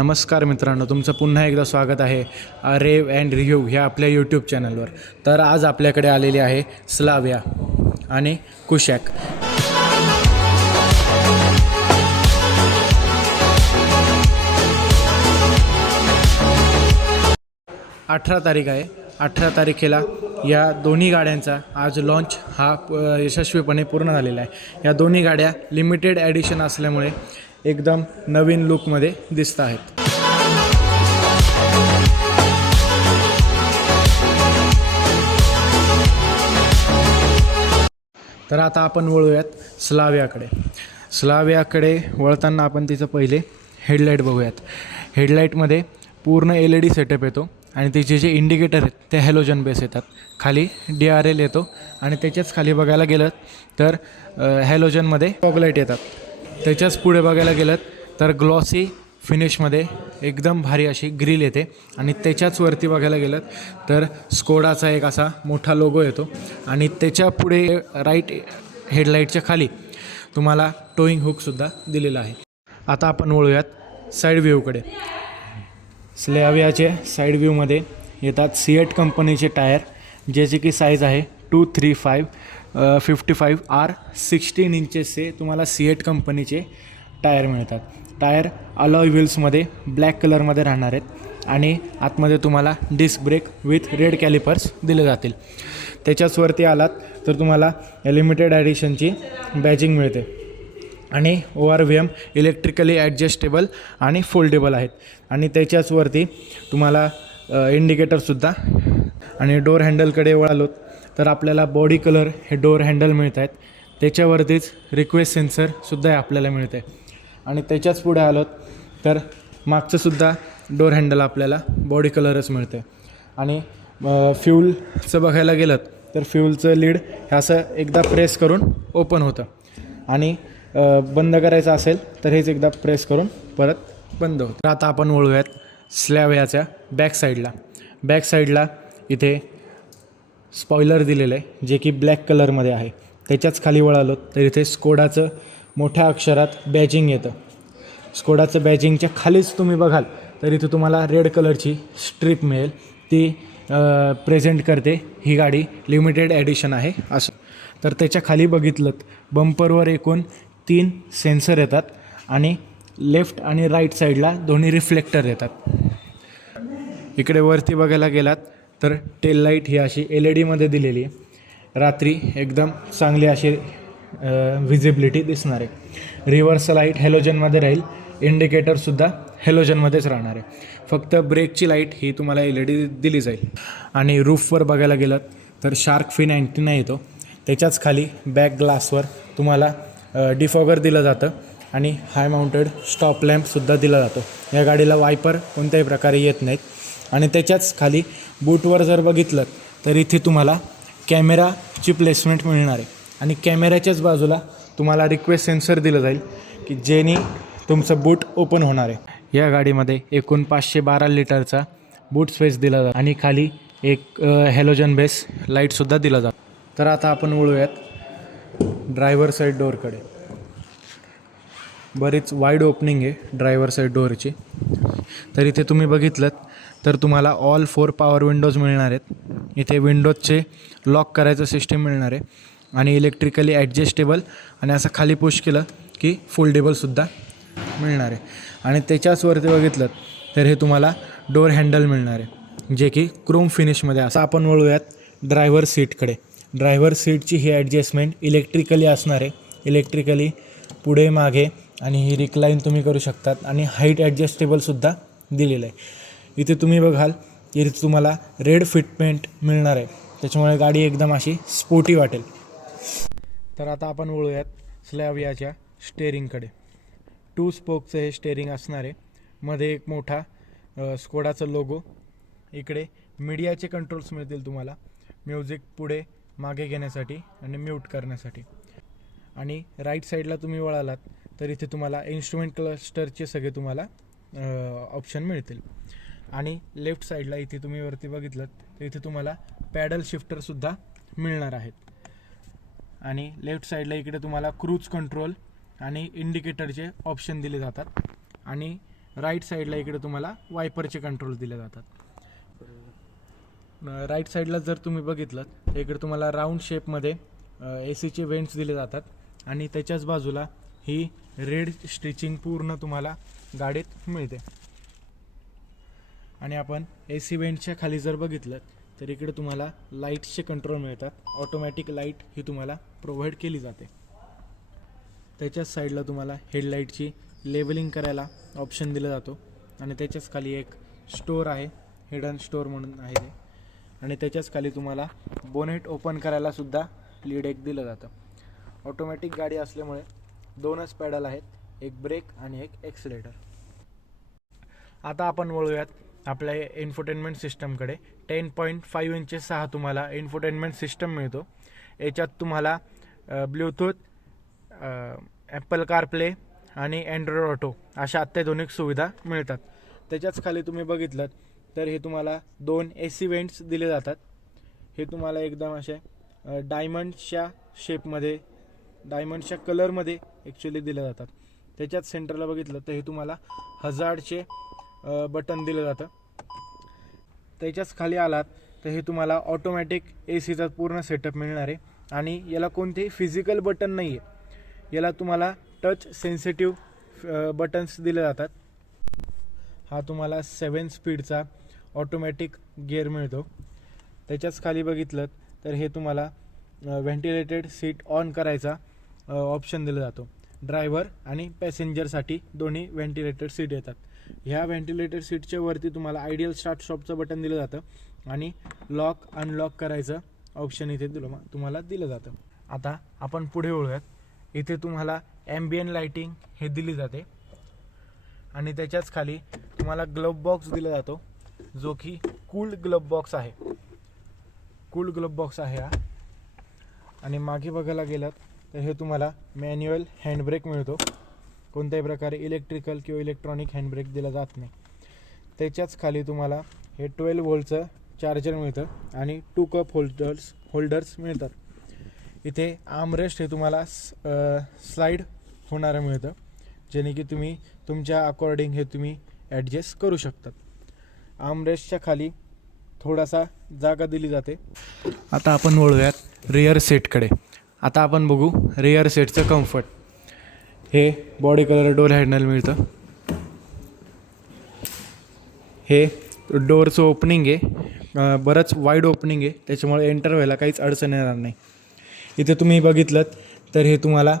नमस्कार मित्रांनो, तुमचं पुन्हा एकदा स्वागत आहे रेव अँड रिव्ह्यू ह्या आपल्या यूट्यूब चॅनलवर. तर आज आपल्याकडे आलेली आहे स्लाव्या आणि कुशॅक. 18 तारीख आहे. 18 तारखेला या दोन्ही गाड्यांचा आज लॉन्च हा यशस्वीपणे पूर्ण झालेला आहे. या दोन्ही गाड्या लिमिटेड ॲडिशन असल्यामुळे एकदम नवीन लुकमध्ये दिसत आहेत. तर आता आपण वळूयात स्लाव्याकडे वळताना आपण तिचं पहिले हेडलाईट बघूयात. हेडलाईटमध्ये पूर्ण LED सेटअप येतो आणि त्याचे जे इंडिकेटर आहेत ते हॅलोजन बेस येतात. खाली DRL येतो आणि त्याच्याच खाली बघायला गेलं तर हॅलोजनमध्ये फॉगलाईट येतात. त्याच्याच पुढे बघायला गेलं तर ग्लॉसी फिनिशमध्ये एकदम भारी अशी ग्रिल येते आणि त्याच्याच वरती बघायला गेलं तर स्कोडाचा एक असा मोठा लोगो येतो आणि त्याच्या पुढे राईट हेडलाईटच्या खाली तुम्हाला टोईंग हुकसुद्धा दिलेला आहे. आता आपण वळूयात साईड व्ह्यूकडे. स्लाव्याचे साईड व्ह्यूमध्ये येतात सिएट कंपनीचे टायर, ज्याची की साईज आहे 235 55 R 16 इंचेसचे तुम्हाला सिएट कंपनीचे टायर मिळतात. टायर अलॉय व्हील्समध्ये ब्लॅक कलरमध्ये राहणार आहेत आणि आतमध्ये तुम्हाला disc brake with red callipers दिले जातील. त्याच्याचवरती आलात तर तुम्हाला लिमिटेड ॲडिशनची बॅजिंग मिळते आणि ORVM इलेक्ट्रिकली ॲडजस्टेबल आणि फोल्डेबल आहेत. आणि त्याच्याचवरती तुम्हाला इंडिकेटरसुद्धा. आणि डोअर हँडलकडे वळालोत तर आपल्याला बॉडी कलर हे डोअर हँडल मिळत आहेत. त्याच्यावरतीच रिक्वेस्ट सेन्सरसुद्धा आपल्याला मिळते. आणि त्याच्याच पुढे आलोत तर मागचंसुद्धा डोअर हँडल आपल्याला बॉडी कलरच मिळते. आणि फ्यूलचं बघायला गेलं तर फ्यूलचं लीड हे असं एकदा प्रेस करून ओपन होतं आणि बंद करायचं असेल तर हेच एकदा प्रेस करून परत बंद होतं. तर आता आपण वळूयात स्लाव्याच्या बॅक साईडला इथे स्पॉइलर दिलेलं आहे, जे की ब्लॅक कलरमध्ये आहे. त्याच्याच खाली वळालो तर इथे स्कोडाचं मोठ्या अक्षरात बॅजिंग येतं. स्कोडाचं बॅजिंगच्या खालीच तुम्ही बघाल तर इथे तुम्हाला रेड कलरची स्ट्रीप मिळेल. ती प्रेझेंट करते ही गाडी लिमिटेड ॲडिशन आहे असं. तर त्याच्या खाली बघितलं बंपरवर एकूण 3 सेन्सर येतात आणि लेफ्ट आणि राईट साईडला दोन्ही रिफ्लेक्टर येतात. इकडे वरती बघायला गेलात तर टेल लाईट ही अशी LED दिलेली आहे. रात्री एकदम चांगली अशी व्हिजिबिलिटी दिसणार आहे. रिव्हर्स लाईट हॅलोजनमध्ये राहील. इंडिकेटरसुद्धा हॅलोजनमध्येच राहणार आहे. फक्त ब्रेकची लाईट ही तुम्हाला LED दिली जाईल. आणि रूफवर बघायला गेलं तर शार्क फिन अँटिना येतो. त्याच्याच खाली बॅक ग्लासवर तुम्हाला डिफॉगर दिलं जातं आणि हाय माउंटेड स्टॉप लॅम्पसुद्धा दिला जातो. या गाडीला वायपर कोणत्याही प्रकारे येत नाहीत. आणि त्याच्याच खाली बूटवर जर बघितलं तर इथे तुम्हाला कॅमेराची प्लेसमेंट मिळणार आहे. आणि कॅमेऱ्याच्याच बाजूला तुम्हाला रिक्वेस्ट सेन्सर दिलं जाईल की जेणे तुमचं बूट ओपन होणार आहे. या गाडीमध्ये एकूण 512 लिटरचा बूट स्पेस दिला जातो आणि खाली एक हॅलोजन बेस लाईटसुद्धा दिला जातो. तर आता आपण वळूयात ड्रायव्हर साईड डोअरकडे. बरीच वाईड ओपनिंग आहे ड्रायव्हर साईड डोअरची. तर इथे तुम्ही बघितलं तर तुम्हाला ऑल 4 पॉवर विंडोज मिळणार आहेत. इथे विंडोजचे लॉक करायचं सिस्टीम मिळणार आहे आणि इलेक्ट्रिकली ॲडजस्टेबल आणि असं खाली पुश केलं की फोल्डेबलसुद्धा मिळणार आहे. आणि त्याच्याचवरती बघितलं तर हे तुम्हाला डोअर हँडल मिळणार आहे, जे की क्रोम फिनिशमध्ये. असं आपण वळूयात ड्रायव्हर सीटकडे. ड्रायव्हर सीटची ही ॲडजस्टमेंट इलेक्ट्रिकली असणार आहे. इलेक्ट्रिकली पुढे मागे आणि ही रिक्लाईन तुम्ही करू शकतात आणि हाईट ॲडजस्टेबलसुद्धा दिलेलं आहे. इथे तुम्ही बघाल इथे तुम्हाला रेड फिटमेंट मिळणार आहे, त्याच्यामुळे गाडी एकदम अशी स्पोर्टी वाटेल. तर आता आपण वळूयात स्लाव्याच्या स्टेअरिंगकडे. 2 स्पोकचं हे स्टेअरिंग असणार आहे. मध्ये एक मोठा स्कोडाचा लोगो. इकडे मीडियाचे कंट्रोल्स मिळतील तुम्हाला, म्युझिक पुढे मागे घेण्यासाठी आणि म्यूट करण्यासाठी. आणि राईट साईडला तुम्ही वळालात तर इथे तुम्हाला इन्स्ट्रुमेंट क्लस्टरचे सगळे तुम्हाला ऑप्शन मिळतील. आणि लेफ्ट साईडला इथे तुम्ही वरती बघितलं तर इथे तुम्हाला पॅडल शिफ्टरसुद्धा मिळणार आहेत. आणि लेफ्ट साईडला इकडे तुम्हाला क्रूज कंट्रोल आणि इंडिकेटरचे ऑप्शन दिले जातात. आणि राईट साईडला इकडे तुम्हाला वायपरचे कंट्रोल दिले जातात. राईट साईडला जर तुम्ही बघितलं तर इकडे तुम्हाला राऊंड शेपमध्ये ACचे वेंट्स दिले जातात आणि त्याच्याच बाजूला ही रेड स्टिचिंग पूर्ण तुम्हाला गाडीत मिळते. आणि आपण AC वेंटच्या खाली जर बघितलं तर इकडे तुम्हाला लाईट्सचे कंट्रोल मिळतात. ऑटोमॅटिक लाईट ही तुम्हाला प्रोव्हाइड केली जाते. त्याच्याच साईडला तुम्हाला हेडलाईटची लेबलिंग करायला ऑप्शन दिला जातो आणि त्याच्याच खाली एक स्टोअर आहे, हिडन स्टोअर म्हणून आहे ते. आणि त्याच्याच खाली तुम्हाला बोनेट ओपन करायला सुद्धा लीड एक दिलं जातं. ऑटोमॅटिक गाडी असल्यामुळे 2च पॅडल आहेत, एक ब्रेक आणि एक एक्सिलेटर. आता आपण वळूयात आपल्या इन्फोटेनमेंट सिस्टमकडे. 10.5 इंचेसचा हा तुम्हाला इन्फोटेनमेंट सिस्टम मिळतो. याच्यात तुम्हाला ब्लूटूथ, ॲपल कारप्ले आणि अँड्रॉइड ऑटो अशा अत्याधुनिक सुविधा मिळतात. त्याच्याच खाली तुम्ही बघितलं तर हे तुम्हाला 2 AC वेंट्स दिले जातात. हे तुम्हाला एकदम असे डायमंडच्या शेपमध्ये, डायमंडच्या कलरमध्ये ॲक्च्युली दिले जातात. त्याच्याच सेंटरला बघितलं तर हे तुम्हाला हजार्डचे बटन दिलं जातं. त्याच्याच खाली आलात तर हे तुम्हाला ऑटोमॅटिक ACचा पूर्ण सेटअप मिळणार आहे आणि याला कोणतेही फिजिकल बटन नाही आहे. याला तुम्हाला टच सेन्सिटिव्ह बटन्स दिले जातात. हा तुम्हाला 7 स्पीडचा ऑटोमॅटिक गिअर मिळतो. त्याच्याच खाली बघितलं तर हे तुम्हाला व्हेंटिलेटेड सीट ऑन करायचा ऑप्शन दिला जातो. ड्रायव्हर आणि पॅसेंजरसाठी दोन्ही व्हेंटिलेटेड सीट येतात. ह्या व्हेंटिलेटेड सीटच्या वरती तुम्हाला आयडियल स्टार्ट स्टॉपचं बटन दिलं जातं आणि लॉक अनलॉक करायचं ऑप्शन इथे तुम्हाला दिलं जातं. आता आपण पुढे वळूयात. इथे तुम्हाला ॲम्बियंट लाइटिंग हे दिली जाते आणि त्याच्याच खाली तुम्हाला ग्लोव बॉक्स दिला जातो, जो की कूल्ड ग्लोव बॉक्स आहे. कूल्ड ग्लोव बॉक्स आहे हा. आणि मागे बघायला गेलात तर हे तुम्हाला मॅन्युअल हँडब्रेक मिळतो. कोणत्याही प्रकारे इलेक्ट्रिकल किंवा इलेक्ट्रॉनिक हँडब्रेक दिला जात नाही. त्याच्याच खाली तुम्हाला हे 12 व्होल्टचं चार्जर मिळतं आणि 2 कप होल्डर्स मिळतात. इथे आर्मरेस्ट हे तुम्हाला स्लाईड होणारं मिळतं, जेणे की तुम्ही तुमच्या अकॉर्डिंग हे तुम्ही ॲडजस्ट करू शकतात. आर्मरेस्टच्या खाली थोडासा जागा दिली जाते. आता आपण वळूयात रिअर सीटकडे. आता आपण बघू रिअर सीटचं कम्फर्ट. हे बॉडी कलर डोर हँडल मिळतं. हे डोअरचं ओपनिंग आहे, बरंच वाईड ओपनिंग आहे, त्याच्यामुळे एंटर व्हायला काहीच अडचण येणार नाही. इथे तुम्ही बघितलं तर हे तुम्हाला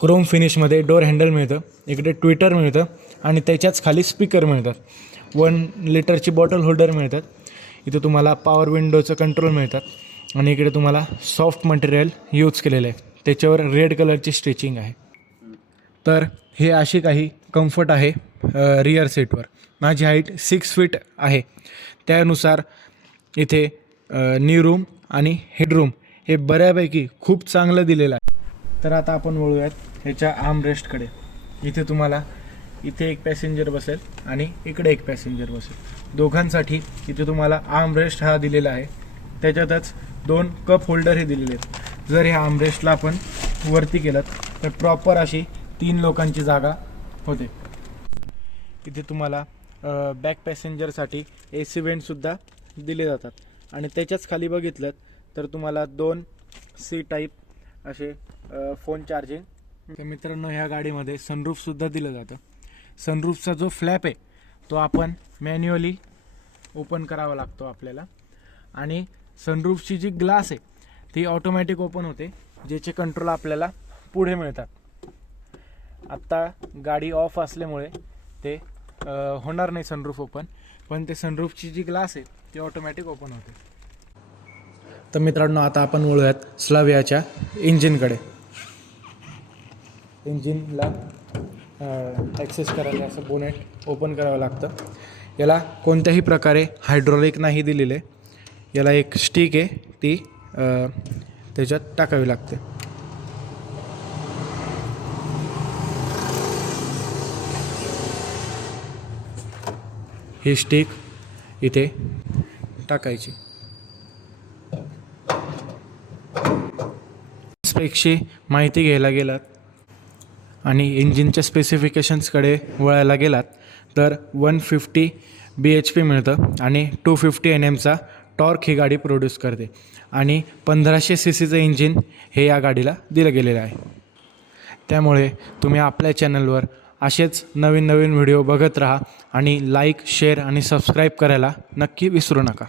क्रोम फिनिशमध्ये डोअर हँडल मिळतं. इकडे ट्विटर मिळतं आणि त्याच्याच खाली स्पीकर मिळतात. 1 लिटरची बॉटल होल्डर मिळतात. इथे तुम्हाला पॉवर विंडोचं कंट्रोल मिळतात आणि इकडे तुम्हाला सॉफ्ट मटेरियल यूज केलेलं आहे, त्याच्यावर रेड कलरची स्टिचिंग आहे. तर हे अशी काही कम्फर्ट आहे रिअर सीटवर. माझी हाईट 6 फीट आहे, त्यानुसार इथे नी रूम आणि हेडरूम हे बऱ्यापैकी खूप चांगलं दिलेलं आहे. तर आता आपण वळूयात ह्याच्या आर्मरेस्टकडे. इथे तुम्हाला इथे एक पॅसेंजर बसेल आणि इकडे एक पॅसेंजर बसेल. दोघांसाठी इथे तुम्हाला आर्मरेस्ट हा दिलेला आहे. त्याच्यातच 2 कप होल्डर हे दिलेले आहेत. जर ह्या आर्मरेस्टला आपण वरती केलं तर प्रॉपर अशी 3 लोकांची जागा होते. इथे तुम्हाला बॅक पॅसेंजरसाठी AC वेंटसुद्धा दिले जातात. आणि त्याच्याच खाली बघितलं तर तुम्हाला 2 C टाईप असे फोन चार्जिंग. तर मित्रांनो, ह्या गाडीमध्ये सनरूफसुद्धा दिलं जातं. सनरूफचा जो फ्लॅप आहे तो आपण मॅन्युअली ओपन करावा लागतो आपल्याला. आणि सनरूफची जी ग्लास आहे ती ऑटोमॅटिक ओपन होते, ज्याचे कंट्रोल आपल्याला पुढे मिळतात. आत्ता गाडी ऑफ असल्यामुळे ते होणार नाही सनरूफ ओपन, पण ते सनरूफची जी ग्लास आहे ती ऑटोमॅटिक ओपन होते. तर मित्रांनो, आता आपण वळूयात स्लावियाच्या इंजिनकडे. इंजिनला ॲक्सेस करायला असं बोनेट ओपन करावं लागतं. याला कोणत्याही प्रकारे हायड्रॉलिक नाही दिलेले. याला एक स्टिक आहे, ती त्याच्यात टाकावी लागते. ही स्टिक इथे टाकायची. स्पेक्सची माहिती घ्यायला गेलात आणि इंजिनच्या स्पेसिफिकेशन्सकडे वळायला गेलात तर 150 BHP मिळतं आणि 250 NMचा टॉर्क ही गाडी प्रोड्यूस करते आणि 1500 CCचं इंजिन हे या गाडीला दिलं गेलेलं आहे. त्यामुळे तुम्ही आपल्या चॅनलवर असेच नवीन नवीन व्हिडिओ बघत राहा आणि लाईक, शेअर आणि सबस्क्राईब करायला नक्की विसरू नका.